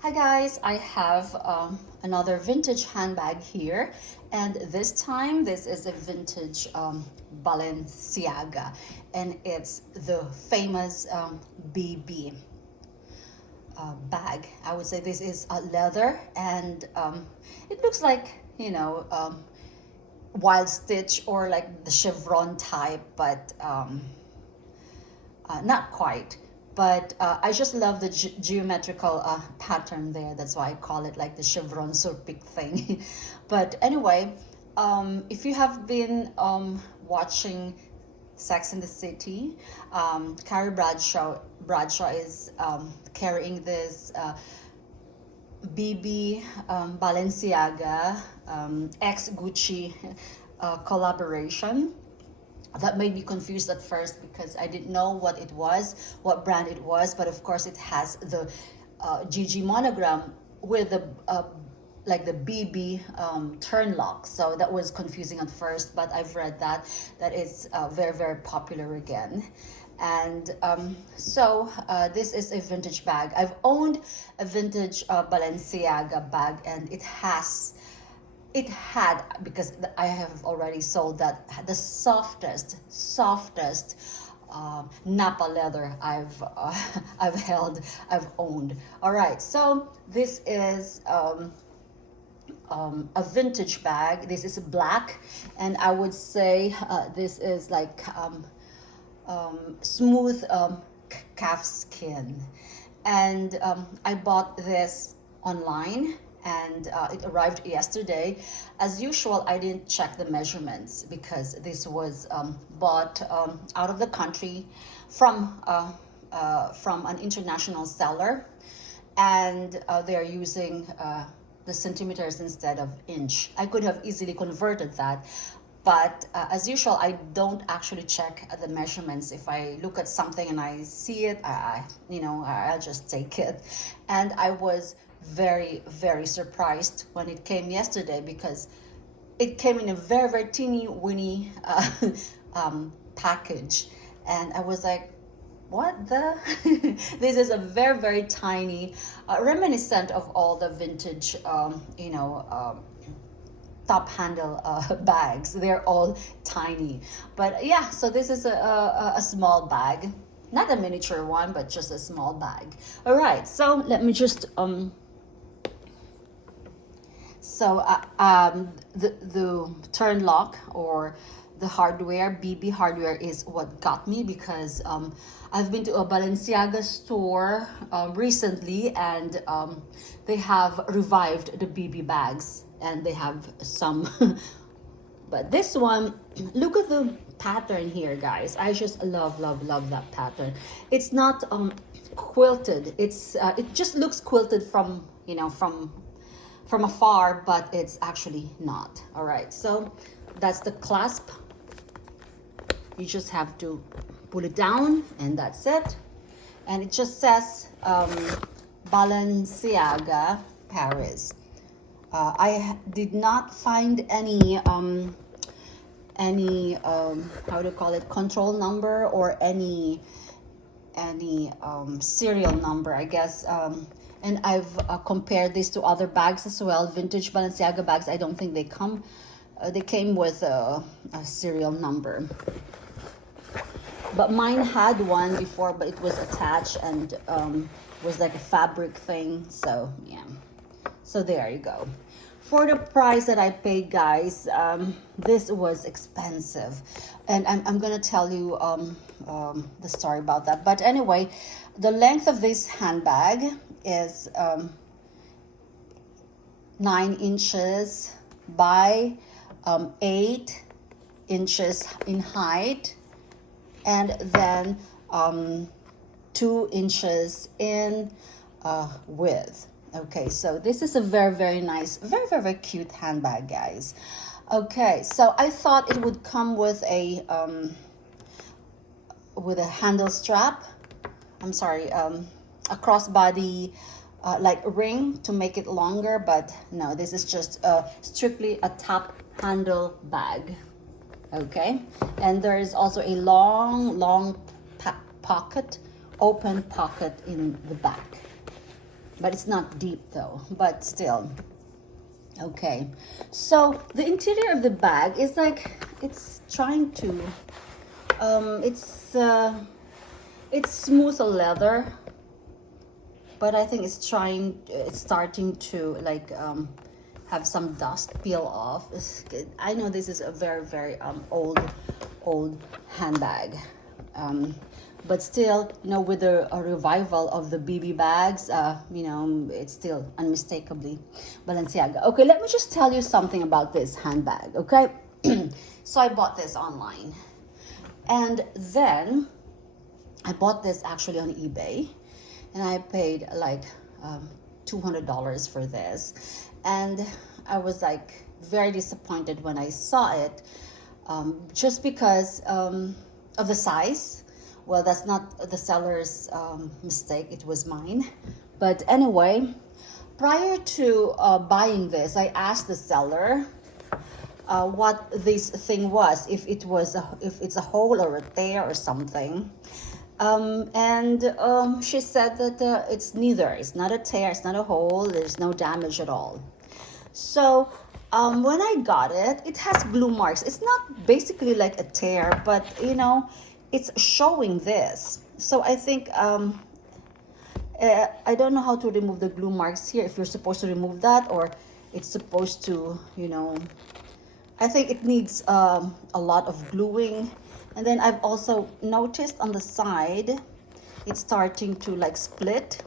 Hi guys, I have another vintage handbag here, and this time this is a vintage Balenciaga, and it's the famous BB bag. I would say this is leather, and it looks like, wild stitch or like the chevron type, but not quite. But I just love the geometrical pattern there. That's why I call it like the chevron surpic thing. But anyway, if you have been watching Sex in the City, Carrie Bradshaw is carrying this BB Balenciaga ex Gucci collaboration. That made me confused at first because I didn't know what it was, what brand it was, but of course it has the GG monogram with the like the BB turn lock. So that was confusing at first, but I've read that is very, very popular again. And this is a vintage bag. I've owned a vintage Balenciaga bag, and it had, because I have already sold that, the softest Napa leather I've owned. All right, so this is a vintage bag. This is black, and I would say this is like smooth calf skin. And I bought this online, and it arrived yesterday. As usual, I didn't check the measurements because this was bought out of the country from an international seller, and they're using the centimeters instead of inch. I could have easily converted that, but as usual, I don't actually check the measurements. If I look at something and I see it, I'll just take it. And I was very, very surprised when it came yesterday, because it came in a very, very teeny weeny package, and I was like, what the this is a very, very tiny, reminiscent of all the vintage top handle bags. They're all tiny, but yeah, so this is a small bag, not a miniature one, but just a small bag. All right, so let me just the turn lock, or the hardware, BB hardware, is what got me, because I've been to a Balenciaga store recently, and they have revived the BB bags, and they have some but this one, look at the pattern here, guys. I just love that pattern. It's not quilted. It's it just looks quilted from from afar, but it's actually not. All right, so that's the clasp. You just have to pull it down, and that's it. And it just says Balenciaga Paris. I did not find any how to call it, control number, or any serial number, I guess. And I've compared this to other bags as well, vintage Balenciaga bags. I don't think they came with a serial number. But mine had one before, but it was attached, and was like a fabric thing. So yeah, so there you go. For the price that I paid, guys, this was expensive, and I'm gonna tell you the story about that. But anyway, the length of this handbag is 9 inches by 8 inches in height, and then 2 inches in width. Okay, so this is a very, very nice, very, very, very cute handbag, guys. Okay, so I thought it would come with a handle strap. I'm sorry, a crossbody like ring to make it longer, but no, this is just strictly a top handle bag. Okay, and there is also a long pocket, open pocket in the back. but it's not deep though, but still. Okay, so the interior of the bag is like, it's trying to, it's smooth leather, but I think it's starting to like have some dust peel off. I know this is a very, very old handbag. But still, you know, with a revival of the BB bags, you know, it's still unmistakably Balenciaga. Okay, let me just tell you something about this handbag, okay? So I bought this online. And then I bought this actually on eBay. And I paid like $200 for this. And I was like very disappointed when I saw it, just because of the size. Well, that's not the seller's mistake, it was mine. But anyway, prior to buying this, I asked the seller what this thing was, if it's a hole or a tear or something. She said that it's neither. It's not a tear, it's not a hole, there's no damage at all. So when I got it, it has glue marks. It's not basically like a tear, but you know, it's showing this. So I think I don't know how to remove the glue marks here, if you're supposed to remove that or it's supposed to, you know, I think it needs a lot of gluing. And then I've also noticed on the side it's starting to like split.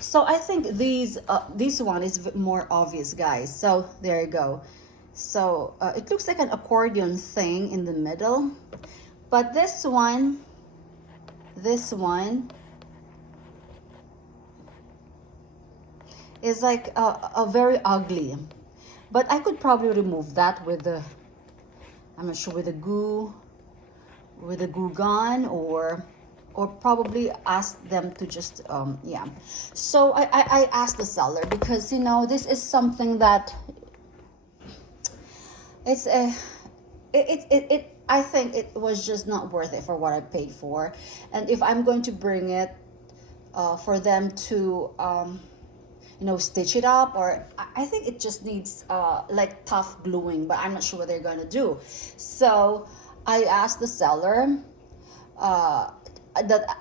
So I think this one is more obvious, guys. So there you go. So it looks like an accordion thing in the middle, but this one is like a very ugly. But I could probably remove that with the, I'm not sure, with a glue gun, or probably ask them to just yeah. So I asked the seller, because you know, this is something that it's a I think it was just not worth it for what I paid for. And if I'm going to bring it for them to you know, stitch it up, or I think it just needs like tough gluing, but I'm not sure what they're going to do. So I asked the seller that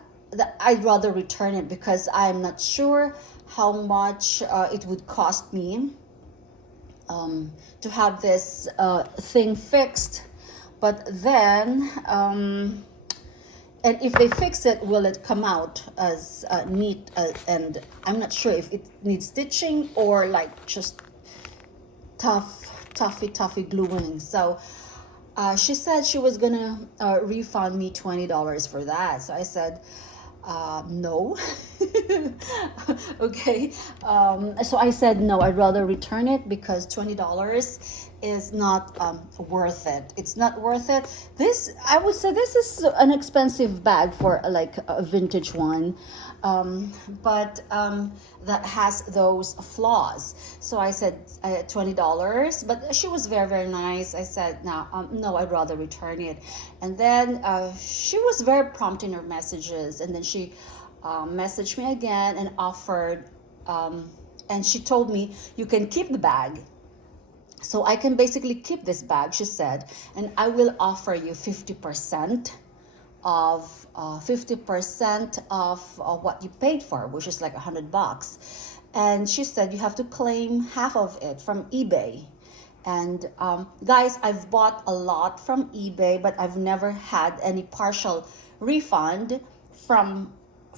I'd rather return it, because I'm not sure how much it would cost me to have this thing fixed. But then and if they fix it, will it come out as neat? And I'm not sure if it needs stitching or like just toughy gluing. So she said she was gonna refund me $20 for that. So I said, no. Okay. So I said no, I'd rather return it, because $20 is not worth it. It's not worth it. This, I would say, this is an expensive bag for like a vintage one, but that has those flaws. So I said $20, but she was very, very nice. I said, no, I'd rather return it. And then she was very prompt in her messages, and then she messaged me again and offered, and she told me, you can keep the bag. So I can basically keep this bag, she said, and I will offer you 50% of what you paid for, which is like $100. And she said you have to claim half of it from eBay. And guys, I've bought a lot from eBay, but I've never had any partial refund from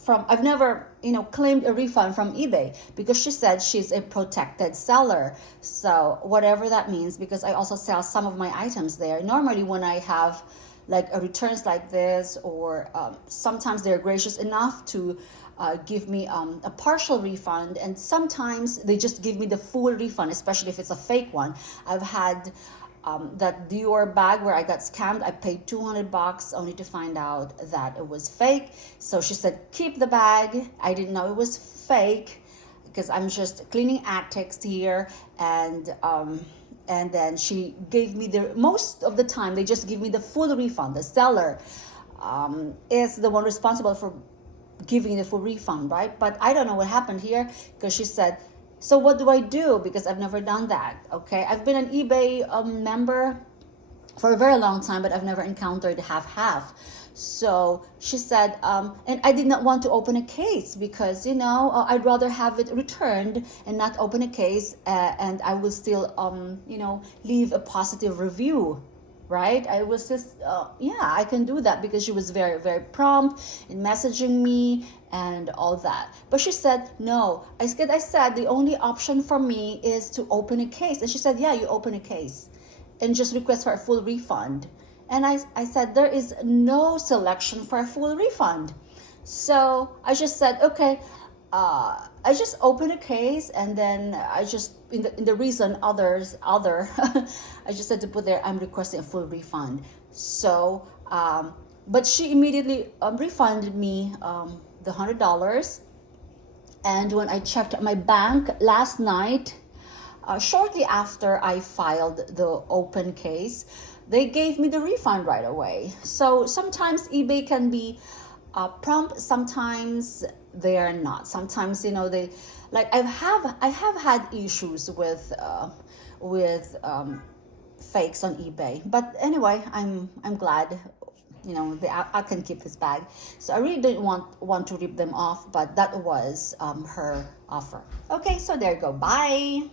I've never, you know, claimed a refund from eBay, because she said she's a protected seller. So whatever that means, because I also sell some of my items there. Normally when I have like a returns like this, or sometimes they're gracious enough to give me a partial refund, and sometimes they just give me the full refund, especially if it's a fake one. I've had that Dior bag where I got scammed. I paid $200 only to find out that it was fake. So she said, keep the bag. I didn't know it was fake, because I'm just cleaning attics here. And then she gave me most of the time, they just give me the full refund. The seller is the one responsible for giving the full refund, right? But I don't know what happened here, because she said, so what do I do? Because I've never done that. Okay, I've been an eBay member for a very long time, but I've never encountered half. So she said, and I did not want to open a case because, I'd rather have it returned and not open a case, and I will still, leave a positive review, right? I was just, yeah, I can do that, because she was very, very prompt in messaging me and all that. But she said, no, I said, the only option for me is to open a case. And she said, yeah, you open a case and just request for a full refund. And I said, there is no selection for a full refund. So I just said, okay, I just opened a case, and then I just, in the reason other, I just said to put there, I'm requesting a full refund. So, but she immediately refunded me the $100. And when I checked my bank last night, shortly after I filed the open case, they gave me the refund right away. So sometimes eBay can be prompt, sometimes they are not. Sometimes, they, like, I have had issues with fakes on eBay. But anyway, I'm glad, I can keep this bag. So I really didn't want to rip them off, but that was her offer. Okay, so there you go. Bye.